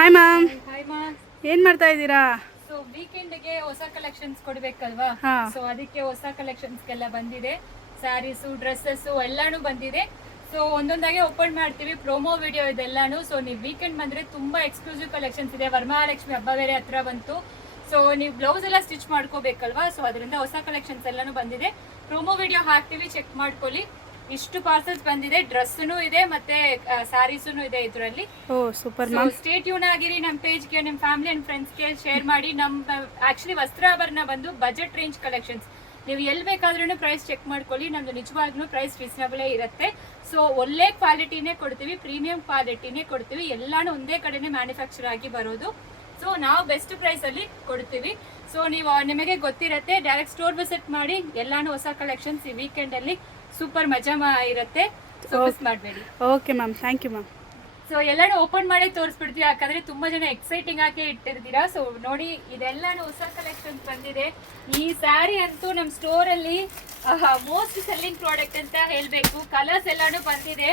Hi ma'am, hi ಮಾ. ಏನು ಮಾಡ್ತಾ ಇದ್ದೀರಾ? ಸೊ ವೀಕೆಂಡ್ಗೆ ಹೊಸ ಕಲೆಕ್ಷನ್ಸ್ ಕೊಡ್ಬೇಕಲ್ವಾ? ಹಾ. ಸೊ ಅದಕ್ಕೆ ಹೊಸ ಕಲೆಕ್ಷನ್ಸ್ಗೆಲ್ಲ ಬಂದಿದೆ. ಸ್ಯಾರೀಸು, ಡ್ರೆಸ್ಸಸ್ಸು ಎಲ್ಲಾನು ಬಂದಿದೆ. ಸೊ ಒಂದೊಂದಾಗೆ ಓಪನ್ ಮಾಡ್ತೀವಿ. ಪ್ರೋಮೋ ವಿಡಿಯೋ ಇದೆಲ್ಲಾನು. ಸೊ ನೀವು ವೀಕೆಂಡ್ ಬಂದ್ರೆ ತುಂಬಾ ಎಕ್ಸ್ಕ್ಲೂಸಿವ್ ಕಲೆಕ್ಷನ್ಸ್ ಇದೆ. ವರಮಹಾಲಕ್ಷ್ಮಿ ಹಬ್ಬ ಬೇರೆ ಹತ್ರ ಬಂತು. ಸೊ ನೀವು ಬ್ಲೌಸ್ ಎಲ್ಲ ಸ್ಟಿಚ್ ಮಾಡ್ಕೋಬೇಕಲ್ವಾ? ಸೊ ಅದರಿಂದ ಹೊಸ ಕಲೆಕ್ಷನ್ಸ್ ಎಲ್ಲಾನು ಬಂದಿದೆ. ಪ್ರೋಮೋ ವಿಡಿಯೋ ಹಾಕ್ತೀವಿ, ಚೆಕ್ ಮಾಡ್ಕೊಳ್ಳಿ. ಇಷ್ಟು ಪಾರ್ಸಲ್ಸ್ ಬಂದಿದೆ. ಡ್ರೆಸ್ಸೂ ಇದೆ ಮತ್ತೆ ಸ್ಯಾರೀಸೂ ಇದೆ ಇದರಲ್ಲಿ. ಓ ಸೂಪರ್ ಮ್ಯಾಮ್. ಸ್ಟೇ ಟ್ಯೂನ್ ಆಗಿರಿ. ನಮ್ಮ ಪೇಜ್ಗೆ, ನಿಮ್ಮ ಫ್ಯಾಮಿಲಿ ಅಂಡ್ ಫ್ರೆಂಡ್ಸ್ಗೆ ಶೇರ್ ಮಾಡಿ. ನಮ್ಮ ಆಕ್ಚುಲಿ ವಸ್ತ್ರಾಭರಣ ಬಂದು ಬಜೆಟ್ ರೇಂಜ್ ಕಲೆಕ್ಷನ್ಸ್. ನೀವು ಎಲ್ಲಿ ಬೇಕಾದ್ರೂ ಪ್ರೈಸ್ ಚೆಕ್ ಮಾಡ್ಕೊಳ್ಳಿ. ನಮ್ದು ನಿಜವಾಗ್ಲೂ ಪ್ರೈಸ್ ರೀಸನಬಲೇ ಇರುತ್ತೆ. ಸೊ ಒಳ್ಳೆ ಕ್ವಾಲಿಟಿನೇ ಕೊಡ್ತೀವಿ, ಪ್ರೀಮಿಯಂ ಕ್ವಾಲಿಟಿನೇ ಕೊಡ್ತೀವಿ. ಎಲ್ಲಾನು ಒಂದೇ ಕಡೆನೇ ಮ್ಯಾನುಫ್ಯಾಕ್ಚರ್ ಆಗಿ ಬರೋದು. ಸೊ ನಾವು ಬೆಸ್ಟ್ ಪ್ರೈಸ್ ಅಲ್ಲಿ ಕೊಡ್ತೀವಿ. ಸೊ ನೀವು ನಿಮಗೆ ಗೊತ್ತಿರುತ್ತೆ, ಡೈರೆಕ್ಟ್ ಸ್ಟೋರ್ ವಿಸಿಟ್ ಮಾಡಿ. ಎಲ್ಲಾನು ಹೊಸ ಕಲೆಕ್ಷನ್ಸ್ ಈ ವೀಕೆಂಡ್ ಅಲ್ಲಿ ಸೂಪರ್ ಮಜಾ ಇರುತ್ತೆ. ಸೊ ಮಿಸ್ ಮಾಡಬೇಡಿ. Okay ma'am, thank you ma'am. So ಎಲ್ಲಾನು ಓಪನ್ ಮಾಡಿ ತೋರಿಸ್ಬಿಡ್ತೀವಿ, ಯಾಕಂದ್ರೆ ತುಂಬಾ ಜನ ಎಕ್ಸೈಟಿಂಗ್ ಆಗಿ ಇಟ್ಟಿರ್ತೀರಾ. ಸೊ ನೋಡಿ, ಇದೆಲ್ಲಾನು ಹೊಸ ಕಲೆಕ್ಷನ್ಸ್ ಬಂದಿದೆ. ಈ ಸ್ಯಾರಿ ಅಂತೂ ನಮ್ಮ ಸ್ಟೋರ್ ಅಲ್ಲಿ ಮೋಸ್ಟ್ ಸೆಲ್ಲಿಂಗ್ ಪ್ರಾಡಕ್ಟ್ ಅಂತ ಹೇಳ್ಬೇಕು. ಕಲರ್ಸ್ ಎಲ್ಲಾನು ಬಂದಿದೆ.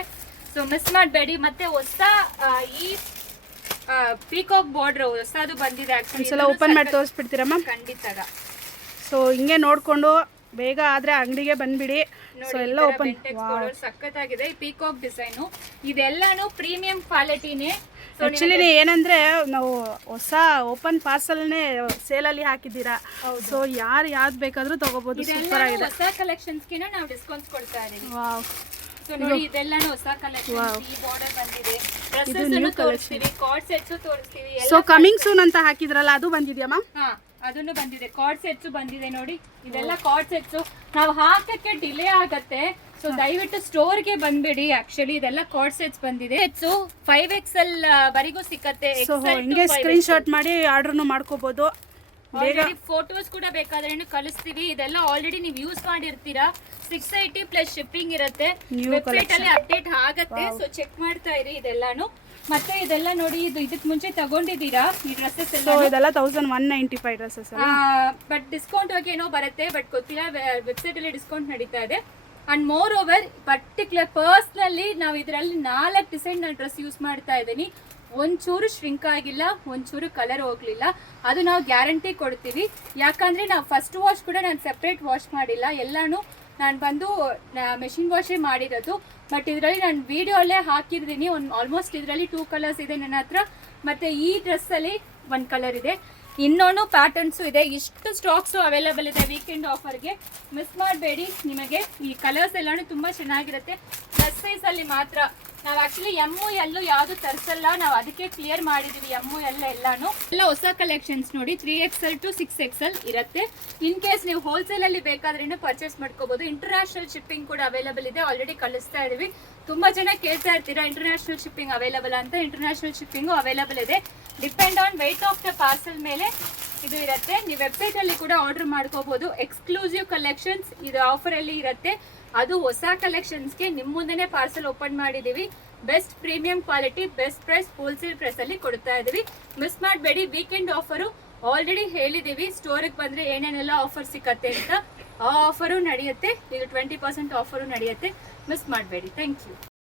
ಸೊ ಮಿಸ್ ಮಾಡಬೇಡಿ. ಮತ್ತೆ ಹೊಸ ಈ ಪೀಕಾಕ್ ಬಾರ್ಡರ್ ಹೊಸದು ಬಂದಿದೆ. ಒಂದ್ಸಲ ಓಪನ್ ಮಾಡಿ ತೋರಿಸ್ಬಿಡ್ತೀರಾ ಮ್ಯಾಮ್? ಖಂಡಿತ. ಸೊ ಹಿಂಗೆ ನೋಡಿಕೊಂಡು ಬೇಗ ಆದರೆ ಅಂಗಡಿಗೆ ಬಂದ್ಬಿಡಿ. ಸೊ ಎಲ್ಲ ಓಪನ್ ಸಖತ್ತಾಗಿದೆ. ಈ ಪೀಕಾಕ್ ಡಿಸೈನು ಇದೆಲ್ಲಾನು ಪ್ರೀಮಿಯಂ ಕ್ವಾಲಿಟಿನೇ. ಆ್ಯಕ್ಚುಲಿ ಏನಂದರೆ ನಾವು ಹೊಸ ಓಪನ್ ಪಾರ್ಸಲ್ನೇ ಸೇಲಲ್ಲಿ ಹಾಕಿದ್ದೀರಾ. ಸೊ ಯಾವ್ದು ಬೇಕಾದರೂ ತಗೋಬೋದು. ಸೂಪರ್ ಆಗಿದೆ. ಹೊಸ ಕಲೆಕ್ಷನ್ಸ್ಗೆ ನಾವು ಡಿಸ್ಕೌಂಟ್ಸ್ ಕೊಡ್ತಾ ಇದೀವಿ. ವಾವ್. ಸೊ ನೋಡಿ, ಇದೆಲ್ಲಾನು ಹೊಸ ಕಲೆಕ್ಷನ್. ಈ ಬಾರ್ಡರ್ ಬಂದಿದೆ. ಡ್ರೆಸ್ಸಸ್ ತೋರಿಸ್ತೀವಿ, ಕಾರ್ಡ್ ಸೆಟ್ಸ್ ತೋರಿಸ್ತೀವಿ. ಸೊ ಕಮಿಂಗ್ ಸೂನ್ ಅಂತ ಹಾಕಿದ್ರಲ್ಲ, ಅದು ಬಂದಿದ್ಯಾ ಮ್ಯಾಮ್? ಹಾ, ಅದನ್ನು ಬಂದಿದೆ. ಕಾರ್ಡ್ ಸೆಟ್ಸ್ ಬಂದಿದೆ ನೋಡಿ. ಇದೆಲ್ಲ ಕಾರ್ಡ್ ಸೆಟ್ಸ್ ನಾವು ಹಾಕಕ್ಕೆ ಡಿಲೇ ಆಗತ್ತೆ. ಸೊ ದಯವಿಟ್ಟು ಸ್ಟೋರ್ಗೆ ಬಂದ್ಬಿಡಿ. ಆಕ್ಚುಲಿ ಇದೆಲ್ಲ ಕಾರ್ಡ್ ಸೆಟ್ಸ್ ಬಂದಿದೆ. 5XL ವರೆಗೂ ಸಿಕ್ಕತ್ತೆ. ಹಿಂಗೆ ಸ್ಕ್ರೀನ್ ಶಾಟ್ ಮಾಡಿ ಆರ್ಡರ್ನು ಮಾಡ್ಕೋಬಹುದು. ಫೋಟೋಸ್ ಕೂಡ ಬೇಕಾದ್ರೆ ಕಳಿಸ್ತೀವಿ. ಇದೆಲ್ಲ ಆಲ್ರೆಡಿ ನೀವು ಯೂಸ್ ಮಾಡಿರ್ತೀರಾ. 680 ಪ್ಲಸ್ ಶಿಪ್ಪಿಂಗ್ ಇರುತ್ತೆ. ವೆಬ್ಸೈಟ್ ಅಲ್ಲಿ ಅಪ್ಡೇಟ್ ಆಗತ್ತೆ. ಸೊ ಚೆಕ್ ಮಾಡ್ತಾ ಇರಿ ಇದೆಲ್ಲಾನು. ಮತ್ತೆ ಇದೆಲ್ಲ ನೋಡಿ, ಇದಕ್ಕೆ ಮುಂಚೆ ತಗೊಂಡಿದ್ದೀರಾ ಈ ಡ್ರೆಸ್ಸಸ್ ಎಲ್ಲ? ಇದೆಲ್ಲ 1195 ಡ್ರೆಸ್ಸಸ್. ಬಟ್ ಡಿಸ್ಕೌಂಟ್ ಹೋಗಿ ಏನೋ ಬರುತ್ತೆ, ಬಟ್ ಗೊತ್ತಿಲ್ಲ. ವೆಬ್ಸೈಟ್ ಅಲ್ಲಿ ಡಿಸ್ಕೌಂಟ್ ನಡೀತಾ ಇದೆ. And more over particular personally ನಾವು ಇದರಲ್ಲಿ 4 ಡಿಸೈನ್ ಡ್ರೆಸ್ ಯೂಸ್ ಮಾಡ್ತಾ ಇದ್ದೀನಿ. ಒಂಚೂರು ಶ್ರಿಂಕ್ ಆಗಿಲ್ಲ, ಒಂಚೂರು ಕಲರ್ ಹೋಗ್ಲಿಲ್ಲ. ಅದು ನಾವು ಗ್ಯಾರಂಟಿ ಕೊಡ್ತೀವಿ. ಯಾಕಂದ್ರೆ ನಾವು ಫಸ್ಟ್ ವಾಶ್ ಕೂಡ ನಾನು ಸೆಪ್ರೇಟ್ ವಾಶ್ ಮಾಡಿಲ್ಲ. ಎಲ್ಲಾನು ನಾನು ಬಂದು ಮೆಷಿನ್ ವಾಶೇ ಮಾಡಿರೋದು. ಬಟ್ ಇದರಲ್ಲಿ ನಾನು ವಿಡಿಯೋ ಅಲ್ಲೇ ಹಾಕಿರ್ತೀನಿ. ಆಲ್ಮೋಸ್ಟ್ ಇದರಲ್ಲಿ 2 ಕಲರ್ಸ್ ಇದೆ ನನ್ನ ಹತ್ರ. ಮತ್ತೆ ಈ ಡ್ರೆಸ್ ಅಲ್ಲಿ 1 ಕಲರ್ ಇದೆ. ಇನ್ನೊಂದು ಪ್ಯಾಟರ್ನ್ಸು ಇದೆ. ಇಷ್ಟು ಸ್ಟಾಕ್ಸು ಅವೈಲೇಬಲ್ ಇದೆ ವೀಕೆಂಡ್ ಆಫರ್ಗೆ. ಮಿಸ್ ಮಾಡಬೇಡಿ. ನಿಮಗೆ ಈ ಕಲರ್ಸ್ ಎಲ್ಲಾನು ತುಂಬಾ ಚೆನ್ನಾಗಿರುತ್ತೆ. ಪ್ಲಸ್ ಸೈಜ್ ಅಲ್ಲಿ ಮಾತ್ರ. ನಾವು ಆಕ್ಚುಲಿ ಎಮ್ಮು ಎಲ್ಲೂ ಯಾವುದು ತರಿಸಲ್ಲ. ನಾವು ಅದಕ್ಕೆ ಕ್ಲಿಯರ್ ಮಾಡಿದೀವಿ. ಎಮ್ಮು ಎಲ್ಲಾನು ಎಲ್ಲ ಹೊಸ ಕಲೆಕ್ಷನ್ಸ್ ನೋಡಿ. 3XL to 6XL ಇರುತ್ತೆ. ಇನ್ ಕೇಸ್ ನೀವು ಹೋಲ್ಸೇಲ್ ಅಲ್ಲಿ ಬೇಕಾದ್ರೂ ಪರ್ಚೇಸ್ ಮಾಡ್ಕೋಬಹುದು. ಇಂಟರ್ನ್ಯಾಷನಲ್ ಶಿಪ್ಪಿಂಗ್ ಕೂಡ ಅವೈಲೇಬಲ್ ಇದೆ. ಆಲ್ರೆಡಿ ಕಳಿಸ್ತಾ ಇದೀವಿ. ತುಂಬಾ ಜನ ಕೇಳ್ತಾ ಇರ್ತೀರಾ ಇಂಟರ್ನ್ಯಾಷನಲ್ ಶಿಪ್ಪಿಂಗ್ ಅವೈಲೇಬಲ್ ಅಂತ. ಇಂಟರ್ನ್ಯಾಷನಲ್ ಶಿಪ್ಪಿಂಗು ಅವೈಲೇಬಲ್ ಇದೆ. Depend on weight of the parcel ಮೇಲೆ ಇದು ಇರುತ್ತೆ. ನೀವು ವೆಬ್ಸೈಟ್ ಅಲ್ಲಿ ಕೂಡ ಆರ್ಡರ್ ಮಾಡ್ಕೋಬಹುದು. ಎಕ್ಸ್ಕ್ಲೂಸಿವ್ ಕಲೆಕ್ಷನ್ಸ್ ಇದು ಆಫರ್ ಅಲ್ಲಿ ಇರುತ್ತೆ. ಅದು ಹೊಸ ಕಲೆಕ್ಷನ್ಸ್ಗೆ ನಿಮ್ಮ ಮುಂದೆನೆ ಪಾರ್ಸಲ್ ಓಪನ್ ಮಾಡಿದೀವಿ. Best premium quality, best price, wholesale price ಅಲ್ಲಿ ಕೊಡ್ತಾ ಇದೀವಿ. ಮಿಸ್ ಮಾಡಬೇಡಿ. ವೀಕೆಂಡ್ ಆಫರು ಆಲ್ರೆಡಿ ಹೇಳಿದೀವಿ. ಸ್ಟೋರ್ಗೆ ಬಂದ್ರೆ ಏನೇನೆಲ್ಲ ಆಫರ್ ಸಿಕ್ಕತ್ತೆ ಅಂತ. ಆ ಆಫರು ನಡೆಯುತ್ತೆ. ಈಗ 20% ಆಫರು ನಡೆಯುತ್ತೆ. ಮಿಸ್ ಮಾಡಬೇಡಿ. Thank you.